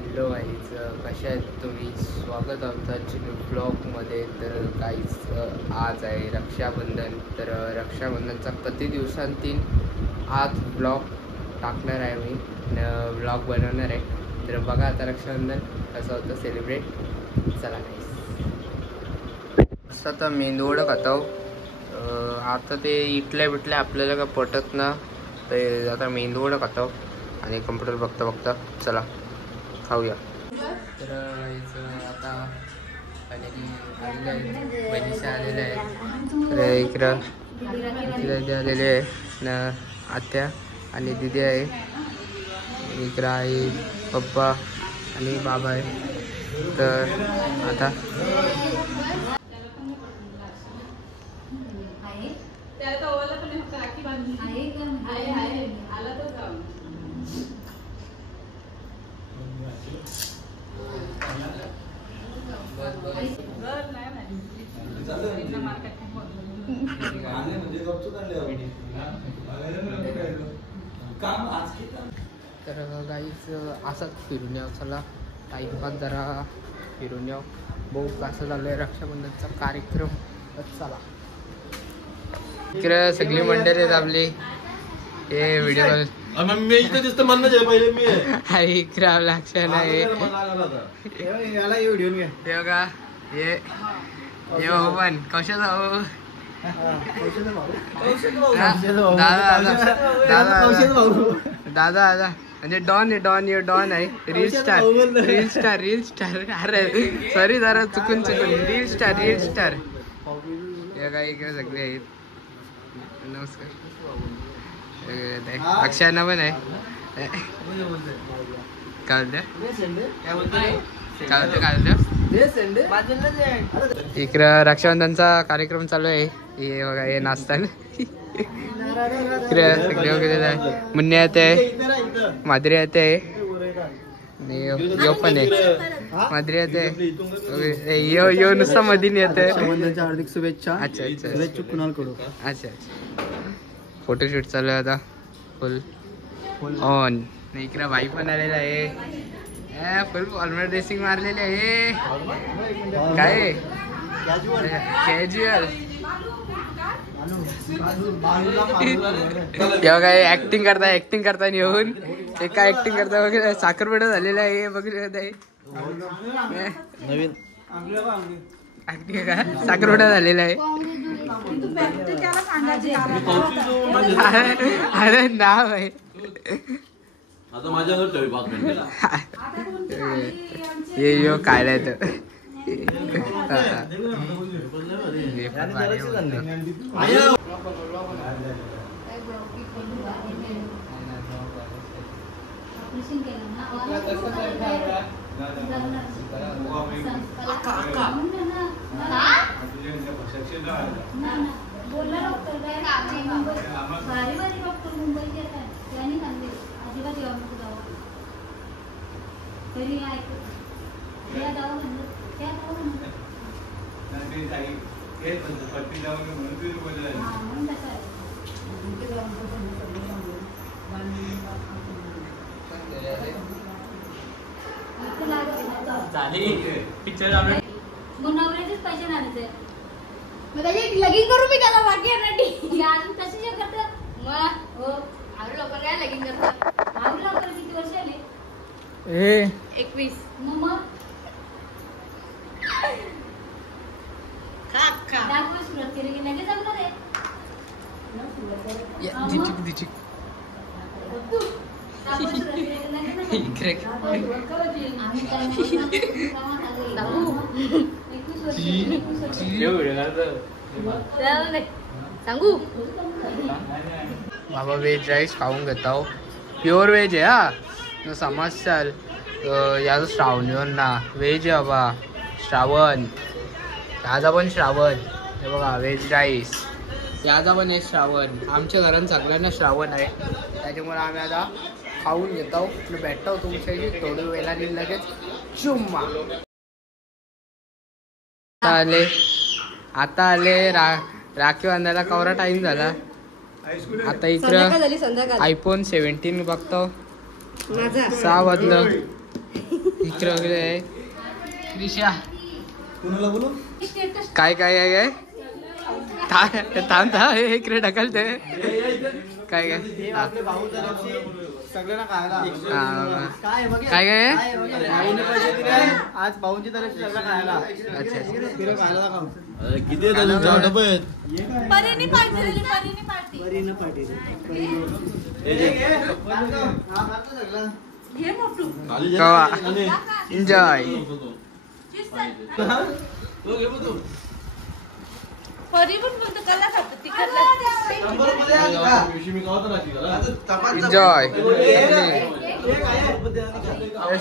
Hello guys, कशा आहेत तुम्ही? स्वागत आमचा न्यू ब्लॉगमध्ये. तर गाईज आज आहे रक्षाबंधन. तर रक्षाबंधनचा किती दिवसांनी आज ब्लॉग टाकणार आहे मी, ब्लॉग बनवणार आहे. तर बघा आता रक्षाबंधन कसं होतं सेलिब्रेट. चला गाईज, असं तर मेंदूवडं खातो. आता ते इटल्या आपल्याला का पटत ना, ते आता मेंदूवडं खातो आणि कम्प्युटर बघता चला खाऊया. तर आता आलेले आहेत, बहिणीचे आलेले आहेत. तर इकडं आलेले आहे ना, आत्या आणि दिदी आहे. इकडं आई, पप्पा आणि बाबा आहे. तर आता तर गाईच असंच फिरून यावं. चला टाईमपास जरा फिरून यावं. भाऊ कसं झालं आहे रक्षाबंधनचा कार्यक्रम. चला इकडे सगळी मंडळी आपली हे व्हिडिओ मी इथे दिसतं म्हणणं आहे पहिले मी इकडे लक्ष नाही बघा हे भाऊ पण कशाचा भाऊ दादा म्हणजे डॉन आहे. रील स्टार अरे सॉरी जरा चुकून रील स्टार हे काय इकडे सगळे आहेत. नमस्कार. अक्षयना पण आहे. काय इकडं रक्षाबंधनचा कार्यक्रम चालू आहे. हे बघा हे नाचतात. इकडे सगळे वगैरे मुन्ने येते, माधुरी येते, यो पण आहे माधुरी येते. यो नुसता मधीन येते. रक्षाबंधनच्या हार्दिक शुभेच्छा. अच्छा कुणाल कडू. अच्छा फोटोशूट चालू आहे आता फुल ऑन. इकडे बाई पण आलेला आहे. फुल फॉर्मल ड्रेसिंग मारलेली आहे. काय कॅज्युअल काय ऍक्टिंग करता येऊन एका ऍक्टिंग करता वगैरे साखरपुडा झालेला आहे. बघितलं नवीन ऍक्टिंग का साखरपुडा झालेला आहे. अरे नाव आहे आता माझ्यावर ये यो काय तर पिक्चर मग नवऱ्याचेच पैसे नाहीचे मग त्याची लगीन करू मी त्याला बाकी आहे अजून कशी करतात. मग हो आवड लोक काय लगीन करतात. आवड लोक किती वर्ष आले? 21. मग दाखवा सुरुवात केली की लगेच जमणार आहे. सांगू बाबा व्हेज राईस खाऊन घेता. प्युअर व्हेज आहे हा. न समजचाल याचा श्रावण ना व्हेज आहे बाबा. श्रावण याचा पण श्रावण. हे बघा व्हेज राईस याचा पण आहे श्रावण. आमच्या घरात सगळ्यांना श्रावण आहे, त्याच्यामुळे आम्ही आता खाऊन घेतो. भेटतो तुमच्याशी थोडी वेळाने लगेच. चुम्मा आता आले राखी बांधायला कवरा टाइम झाला. आता इकडं आयफोन 17 बघतो. 6 वाजलं. इकडे वगैरे आहे त्रिशा. कुणाला बोलू? काय काय काय काय थांब हे इकडे ढकलते. काय काय सगळ्यांना खायला काय काय भाऊने पैसे दिले आज भाऊंची तरफ सगळं खायला. अच्छा फिरं खायला दाखव. किती आहेत अजून? 4 डबे आहेत. परीने पार्टी दिली, परीने पार्टी. परीनं पाठी घे मोठू. खाली जा. कवा आणि- एन्जॉय. तो घे बघ तू. परी पण बोलतो कला खातो तिकडला. पिशवी मी गावात राखली का? एन्जॉय.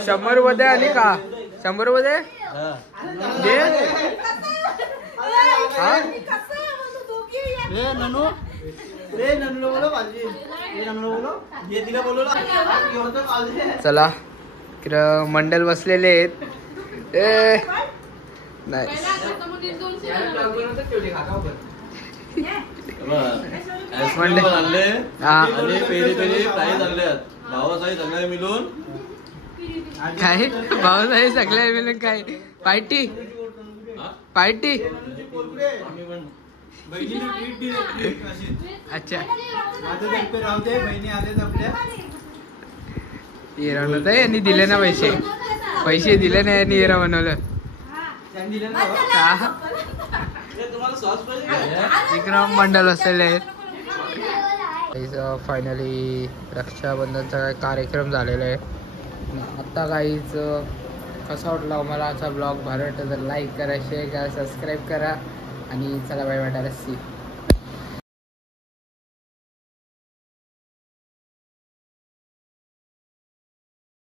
100 रुपये दे आणि का 100 रुपये दे दे. हा रे ननू बोलो पाहिजे. ननू बोलो ये तिला बोलवलं. चला इकडं मंडल बसलेले आहेत. ए नाही आईस्क्रीम पण आणले हा. आणि पेढे प्राईज आणल्यात. भावाचाही सगळे मिळून काय भाऊ सगळे मिळून काय पार्टी पार्टी. आम्ही पण अच्छा माझं राहू दे. बहिणी आलेच आपल्या. हिरा नव्हतं यांनी दिले ना पैसे दिले ना यांनी हिरा बनवलं. त्यांनी दिलं ना का तुम्हाला सॉस पाहिजे? विक्रम मंडल असलेले आहेत. फायनली रक्षाबंधनचा काय कार्यक्रम झालेला आहे. आत्ता काहीच कसा वाटला मला असा ब्लॉग भारी वाटला तर लाईक करा, शेअर करा, सबस्क्राईब करा आणि चला बाय वाटायला सी.